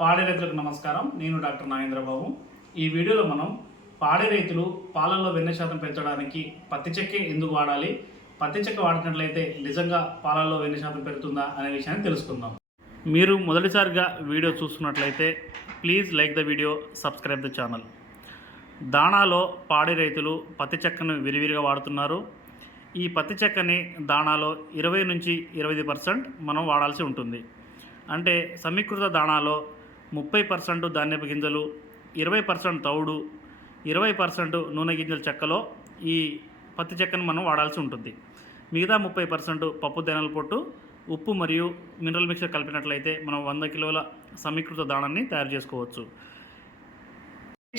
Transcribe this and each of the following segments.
పాడి రైతులకు నమస్కారం. నేను డాక్టర్ నాగేంద్రబాబు. ఈ వీడియోలో మనం పాడి రైతులు పాలల్లో వెన్న శాతం పెంచడానికి పత్తి చెక్క ఎందుకు వాడాలి, పత్తి చెక్క వాడినట్లయితే నిజంగా పాలల్లో వెన్న శాతం పెరుగుతుందా అనే విషయాన్ని తెలుసుకుందాం. మీరు మొదటిసారిగా వీడియో చూస్తున్నట్లయితే please like the video, subscribe the channel. దాణాలో పాడి రైతులు పత్తి చెక్కను విరివిరిగా వాడుతున్నారు. ఈ పత్తి చెక్కని దాణాలో 20 నుంచి 25% మనం వాడాల్సి ఉంటుంది. అంటే సమీకృత దాణాలో 30% ధాన్యపు గింజలు, 20% తౌడు, 20% నూనె గింజల చెక్కలో ఈ పత్తి చెక్కను మనం వాడాల్సి ఉంటుంది. మిగతా 30% పప్పు ధాన్యాల పొట్టు, ఉప్పు మరియు మినరల్ మిక్చర్ కలిపినట్లయితే మనం 100 కిలోల సమీకృత దాణాన్ని తయారు చేసుకోవచ్చు.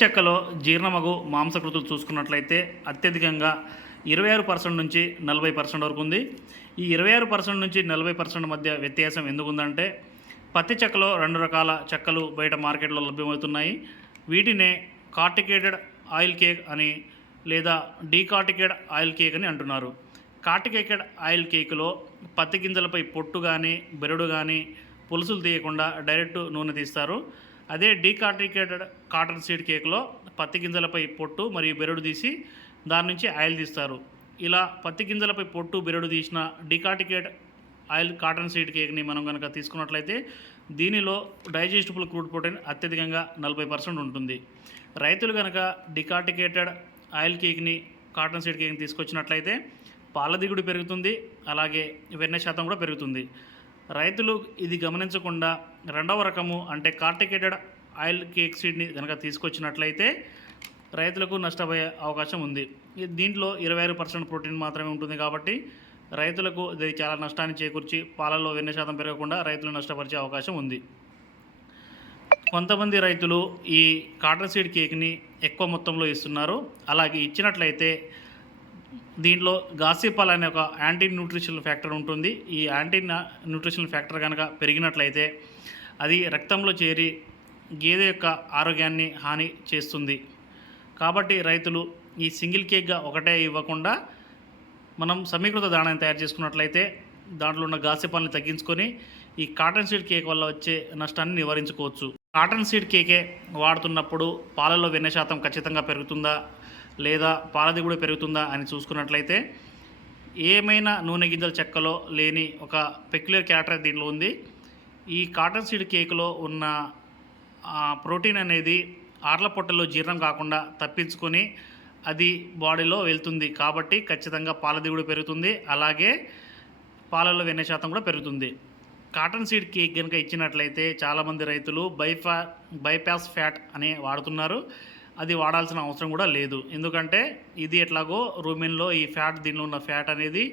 చెక్కలో జీర్ణమగు మాంసకృతులు చూసుకున్నట్లయితే అత్యధికంగా 26% నుంచి 40% వరకు ఉంది. ఈ 26% నుంచి 40% మధ్య వ్యత్యాసం ఎందుకుందంటే పత్తి చెక్కలో 2 రకాల చెక్కలు బయట మార్కెట్లో లభ్యమవుతున్నాయి. వీటినే కార్టికేటెడ్ ఆయిల్ కేక్ అని లేదా డీకార్టికేటెడ్ ఆయిల్ కేక్ అని అంటున్నారు. కార్టికేటెడ్ ఆయిల్ కేకులో పత్తి గింజలపై పొట్టు కానీ బెరడు కానీ పులుసులు తీయకుండా డైరెక్ట్ నూనె తీస్తారు. అదే డీకార్టికేటెడ్ కాటన్ సీడ్ కేక్లో పత్తి గింజలపై పొట్టు మరియు బెరడు తీసి దాని నుంచి ఆయిల్ తీస్తారు. ఇలా పత్తి గింజలపై పొట్టు బెరడు తీసిన డీకార్టికేటెడ్ ఆయిల్ కాటన్ సీడ్ కేక్ని మనం కనుక తీసుకున్నట్లయితే దీనిలో డైజెస్టిబుల్ క్రూడ్ ప్రోటీన్ అత్యధికంగా 40% ఉంటుంది. రైతులు కనుక డికార్టికేటెడ్ ఆయిల్ కేక్ని కాటన్ సీడ్ కేక్ని తీసుకొచ్చినట్లయితే పాల దిగుడు పెరుగుతుంది, అలాగే వెన్న శాతం కూడా పెరుగుతుంది. రైతులు ఇది గమనించకుండా రెండవ రకము అంటే కార్టికేటెడ్ ఆయిల్ కేక్ సీడ్ని కనుక తీసుకొచ్చినట్లయితే రైతులకు నష్టపోయే అవకాశం ఉంది. దీంట్లో 26% ప్రోటీన్ మాత్రమే ఉంటుంది కాబట్టి రైతులకు ఇది చాలా నష్టాన్ని చేకూర్చి పాలల్లో వెన్న శాతం పెరగకుండా రైతులు నష్టపరిచే అవకాశం ఉంది. కొంతమంది రైతులు ఈ కాటన్ సీడ్ కేక్ని ఎక్కువ మొత్తంలో ఇస్తున్నారు. అలాగే ఇచ్చినట్లయితే దీంట్లో గాసిపాల్ అనే ఒక యాంటీ న్యూట్రిషనల్ ఫ్యాక్టర్ ఉంటుంది. ఈ యాంటీ న్యూట్రిషనల్ ఫ్యాక్టర్ కనుక పెరిగినట్లయితే అది రక్తంలో చేరి గేదె యొక్క ఆరోగ్యాన్ని హాని చేస్తుంది. కాబట్టి రైతులు ఈ సింగిల్ కేక్గా ఒకటే ఇవ్వకుండా మనం సమీకృత దాణాన్ని తయారు చేసుకున్నట్లయితే దాంట్లో ఉన్న గాసిపాలని తగ్గించుకొని ఈ కాటన్ సీడ్ కేక్ వల్ల వచ్చే నష్టాన్ని నివారించుకోవచ్చు. కాటన్ సీడ్ కేకే వాడుతున్నప్పుడు పాలలో వెన్న శాతం ఖచ్చితంగా పెరుగుతుందా లేదా పాల దిగుబడి పెరుగుతుందా అని చూసుకున్నట్లయితే ఏమైనా నూనె గింజల చెక్కలో లేని ఒక పెక్యులర్ క్యారెక్టర్ దీంట్లో ఉంది. ఈ కాటన్ సీడ్ కేక్లో ఉన్న ప్రోటీన్ అనేది ఆర్ల పొట్టలో జీర్ణం కాకుండా తప్పించుకొని అది బాడీలో వెళ్తుంది. కాబట్టి ఖచ్చితంగా పాల దిగుబడి పెరుగుతుంది, అలాగే పాలలో వెన్న శాతం కూడా పెరుగుతుంది. కాటన్ సీడ్ కేక్ కనుక ఇచ్చినట్లయితే చాలామంది రైతులు బైపాస్ ఫ్యాట్ అని వాడుతున్నారు. అది వాడాల్సిన అవసరం కూడా లేదు. ఎందుకంటే ఇది ఎట్లాగో రూమెన్లో ఈ ఫ్యాట్, దీనిలో ఉన్న ఫ్యాట్ అనేది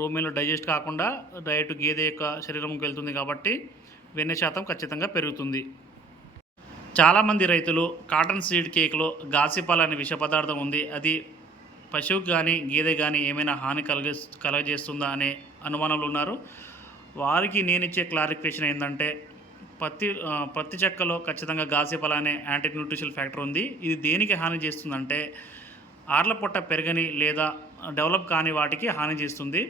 రూమెన్లో డైజెస్ట్ కాకుండా డైరెక్ట్ గేదె యొక్క శరీరంకి వెళ్తుంది. కాబట్టి వెన్న శాతం ఖచ్చితంగా పెరుగుతుంది. చాలామంది రైతులు కాటన్ సీడ్ కేక్లో గాసిపాల్ అనే విష పదార్థం ఉంది, అది పశువుకి కానీ గేదె కానీ ఏమైనా హాని కలగజేస్తుందా అనే అనుమానాలు ఉన్నారు. వారికి నేను ఇచ్చే క్లారిఫికేషన్ ఏంటంటే పత్తి చెక్కలో ఖచ్చితంగా గాసిపాల్ అనే యాంటీ న్యూట్రిషనల్ ఫ్యాక్టర్ ఉంది. ఇది దేనికి హాని చేస్తుందంటే ఆర్ల పొట్ట పెరగని లేదా డెవలప్ కాని వాటికి హాని చేస్తుంది.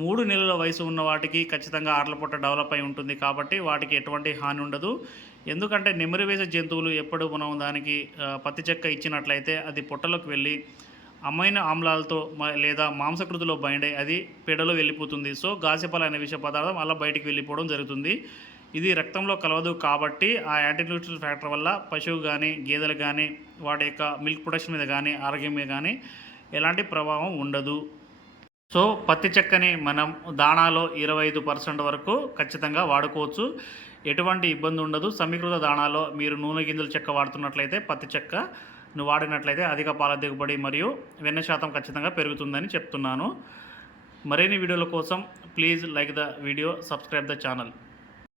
3 నెలల వయసు ఉన్న వాటికి ఖచ్చితంగా ఆర్ల పొట్ట డెవలప్ అయి ఉంటుంది. కాబట్టి వాటికి ఎటువంటి హాని ఉండదు. ఎందుకంటే నెమరి వేసే జంతువులు ఎప్పుడు మనం దానికి పత్తి చెక్క ఇచ్చినట్లయితే అది పొట్టలోకి వెళ్ళి అమైనో ఆమ్లాలతో లేదా మాంసకృతిలో బైండ్ అయ్యి అది పెడలో వెళ్ళిపోతుంది. సో గాసిపాల్ అనే విష పదార్థం అలా బయటికి వెళ్ళిపోవడం జరుగుతుంది. ఇది రక్తంలో కలవదు కాబట్టి ఆ యాంటీ న్యూట్రిషనల్ ఫ్యాక్టర్ వల్ల పశువు కానీ గేదెలు కానీ వాటి యొక్క మిల్క్ ప్రొడక్షన్ మీద కానీ ఆరోగ్యం మీద కానీ ఎలాంటి ప్రభావం ఉండదు. సో పత్తి చెక్కని మనం దాణాలో 25% వరకు ఖచ్చితంగా వాడుకోవచ్చు, ఎటువంటి ఇబ్బంది ఉండదు. సమీకృత దాణాలో మీరు నూనె గింజల చెక్క వాడుతున్నట్లయితే పత్తి చెక్కను వాడినట్లయితే అధిక పాల దిగుబడి మరియు వెన్న శాతం ఖచ్చితంగా పెరుగుతుందని చెప్తున్నాను. మరిన్ని వీడియోల కోసం please like the video, subscribe the channel.